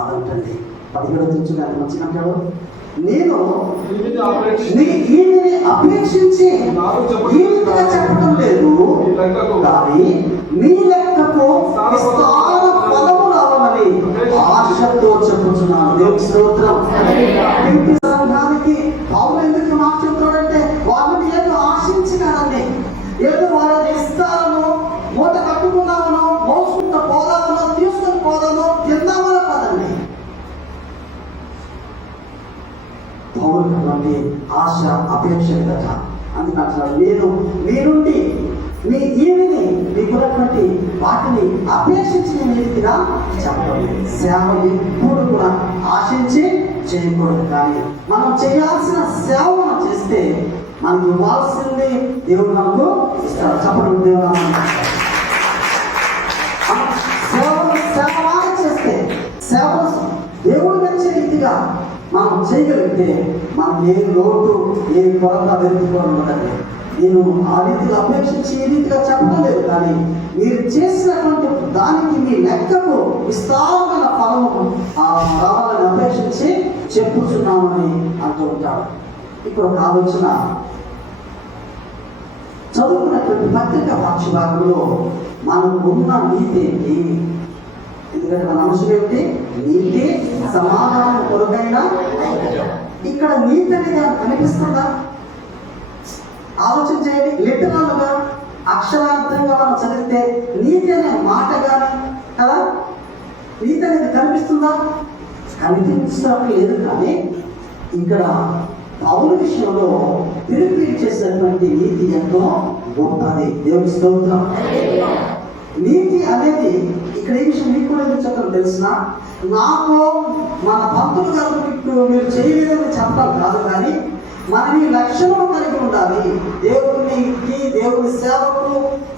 అదంటండి 17 తెచ్చుకున్నాను మంచిగా అంటాడు, నేను ఈమెని అపేక్షించి ఈ విధంగా చెప్పడం లేదు, కానీ మీ లెక్కకు విస్తార ఫలము రావాలని ఆశతో చెప్పుచున్నాను. దేవుని స్తోత్రం. సంఘానికి పౌలు ఎందుకు మాట చెప్తాడంటే, వాళ్ళని ఏదో ఆశించినారండి, ఏదో వాళ్ళని ఇస్తారనో, మూట కట్టుకున్నామనో, మోసుకుంటూ పోదామనో, తీసుకొని పోదామో, తిందామనో కాదండి. పౌరులటువంటి ఆశ అపేక్ష కదా. అందుకంటున్నాడు, నేను మీ నుండి మీ ఈవిని మీకున్నటువంటి వాటిని అపేక్షించి నేను రీతిగా చెప్పండి. సేవ ఎప్పుడు కూడా ఆశించి చేయకూడదు, కానీ మనం చేయాల్సిన సేవ మనం చేస్తే మనకు ఇవ్వాల్సింది దేవుడు మనకు ఇస్తాడు. చెప్పండి, దేవుడు సేవ చేస్తే, సేవ దేవుడు నచ్చే రీతిగా మనం చేయగలిగితే మనకు ఏ లోటు ఏ కొరత వెతుక్కోవడం ఉండదండి. నేను ఆ రీతిగా అపేక్షించి ఈ రీతిగా చెప్పడం లేదు, కానీ మీరు చేసినటువంటి దానికి మీ లెక్కకు విస్తారమైన ఫలము రావాలని అపేక్షించి చెప్పుచున్నామని అంటూ ఉంటాడు. ఇప్పుడు ఒక ఆలోచన, చదువుకున్నటువంటి పత్రిక పాఠ్యభాగంలో మనకు ఉన్న నీతి ఏంటి? ఎందుకంటే మన అంశం ఏంటి? నీతి సమాధానం కొరకైన. ఇక్కడ నీతి అనేది కనిపిస్తుందా? ఆలోచన చేయండి. లిటరల్గా అక్షరార్థంగా మనం చదివితే నీతి అనే మాట కానీ కదా, నీతి అనేది కనిపిస్తుందా? కనిపించడం లేదు. కానీ ఇక్కడ పౌలు విషయంలో తిరిగి చేసినటువంటి నీతి ఎంతో గొప్పది. దేవుని స్తోత్రం. నీతి అనేది ఇక్కడ ఈ విషయం మీకు కూడా ఎందుకు చెప్పడం తెలిసిన, నాకు మన పంతులు గారు మీరు చేయలేదని చెప్పడం కాదు, కానీ మనం ఈ లక్షణం కలిగి ఉండాలి. దేవుని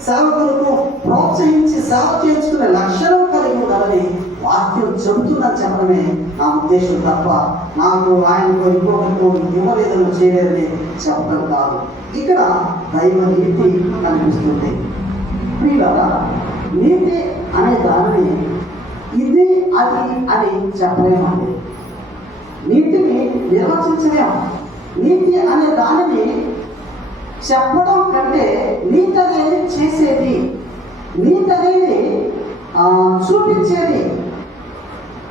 సేవకులకు ప్రోత్సహించి సేవ చేయించుకునే లక్షణం కలిగి ఉండాలని వాక్యం చెబుతుందని చెప్పడమే నా ఉద్దేశం, తప్ప నాకు ఆయనకు ఇంకొకరితో ఇవ్వలేదని చేయలేదని చెప్పడం కాదు. ఇక్కడ దైవ నీతి కనిపిస్తుంది. ప్రియులారా, నీతి అనే దానిని ఇది అది అని చెప్పలేమండి. నీతిని నిర్వచించలేము. నీతి అనే దానిని చెప్పడం కంటే నీతి అనేది చేసేది, నీతి అనేది చూపించేది.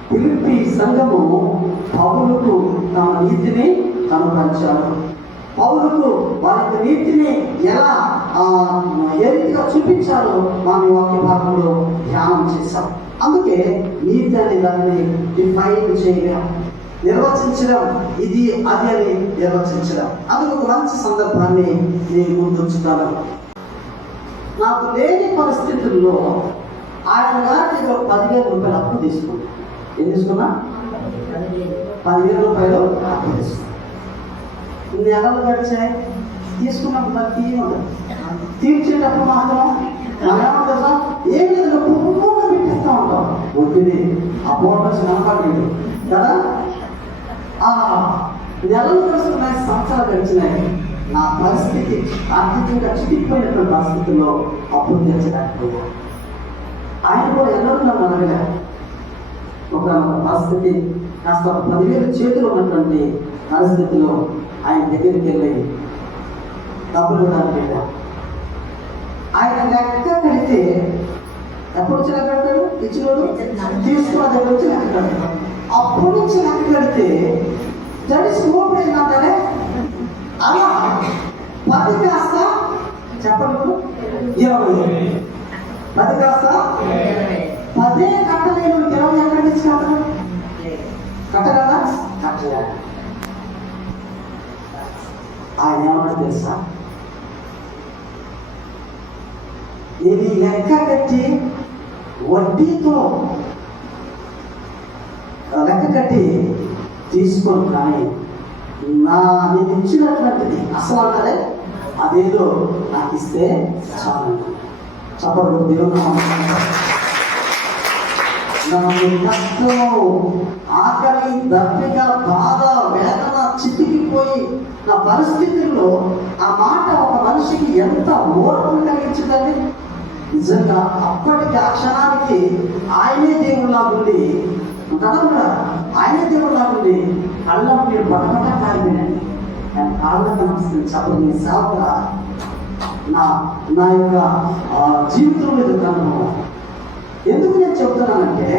ఫిలిప్పీ సంఘము పౌలుకు తమ నీతిని కనుపరిచారు. పౌలుకు వారి నీతిని ఎలా ఏ రీతిగా చూపించాలో మన వాక్య భాగంలో ధ్యానం చేశాం. అందుకే నీతి అనే దాన్ని డిఫైన్ చేయడం, నిర్వచించడం, ఇది అది అని నిర్వచించడం. అందుకు ఒక మంచి సందర్భాన్ని నేను ముందుంచుతాను. నాకు లేని పరిస్థితుల్లో ఆయన గారికి 10,000 రూపాయలు అప్పు తీసుకున్నాను. ఏం తీసుకున్నా? 10,000 రూపాయలు అప్పు తీసుకున్నాను. నెలలు గడిచాయి, తీసుకున్నప్పుడు నాకు తీయమంటారు. తీర్చేటప్పుడు మాత్రం కదా ఏం లేదు, పూర్ణంగా పెట్టేస్తూ ఉంటాం. వద్దుని అపోర్టస్ కనపడలేదు కదా. నెలలు గడుస్తున్నాయి, సంవత్సరాలు గడిచినాయి. నా పరిస్థితి ఆర్థికంగా చితికిపోయినటువంటి పరిస్థితుల్లో అప్పులు తెచ్చలేకపోయా. ఆయన కూడా ఎన్నడూ నన్ను అడగలేదు. ఒక పరిస్థితి కాస్త 10,000 చేతులు ఉన్నటువంటి పరిస్థితిలో ఆయన దగ్గరికి వెళ్ళి డబ్బులు ఇవ్వడానికి వెళ్ళా. ఆయన లెక్క కడితే ఎప్పుడు వచ్చి లెక్క కడతాడు? ఇచ్చినోడు తీసుకున్న దగ్గర వచ్చి లెక్క కడతాడు. అప్పటి నుంచి లెక్క కడితే జడిసి ఓపెన్ అలా 10 కాస్త చెప్పండి 20, 10 కాస్త 10 కట్టలేను. 20 ఎక్కడి నుంచి కట్టగలరా? కట్టలేదు. ఆయన ఏమన్నా తెలుసా? ఇది లెక్క కట్టి వడ్డీతో లెక్క కట్టి తీసుకొని, కానీ నేను ఇచ్చినటువంటిది అసలు అంటారే అదేదో నాకు ఇస్తే చాలు. చెప్పడు దేవుడు. కష్టము, ఆకలి, దప్పిక, బాధ, వేదన చితికిపోయి నా పరిస్థితుల్లో ఆ మాట ఒక మనిషికి ఎంత ఓర్పు కలిగించిందండి. నిజంగా అప్పటికి ఆ క్షణానికి ఆయనే దేవుళ్ళ ఉండి ఉంటాడా కూడా ఆయన దేవుడు లాంటి కళ్ళకు మీరు పడపట కారిపోయినండి. ఆయన కాళ్ళకు నడుస్తుంది చెప్పదు నీ సేవకురా నా యొక్క జీవితంలో ఎదుగుతాను. ఎందుకు నేను చెప్తున్నానంటే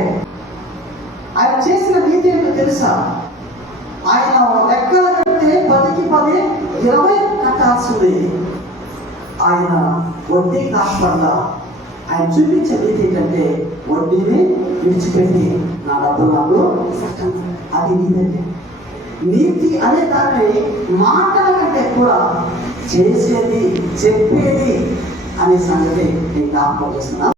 ఆయన చేసిన నీతి ఏంటో తెలుసా? ఆయన లెక్కల కంటే 10కి 10 20 కట్టాల్సింది. ఆయన వడ్డీ కాకుండా ఆయన చూపించే నీతి ఏంటంటే వడ్డీని విడిచిపెట్టి నా డబ్బు నాకు అది నీదంటే. నీతి అనే దాన్ని మాటల కంటే కూడా చేసేది చెప్పేది అనే సంగతి నేను జ్ఞాపకం చేస్తున్నా.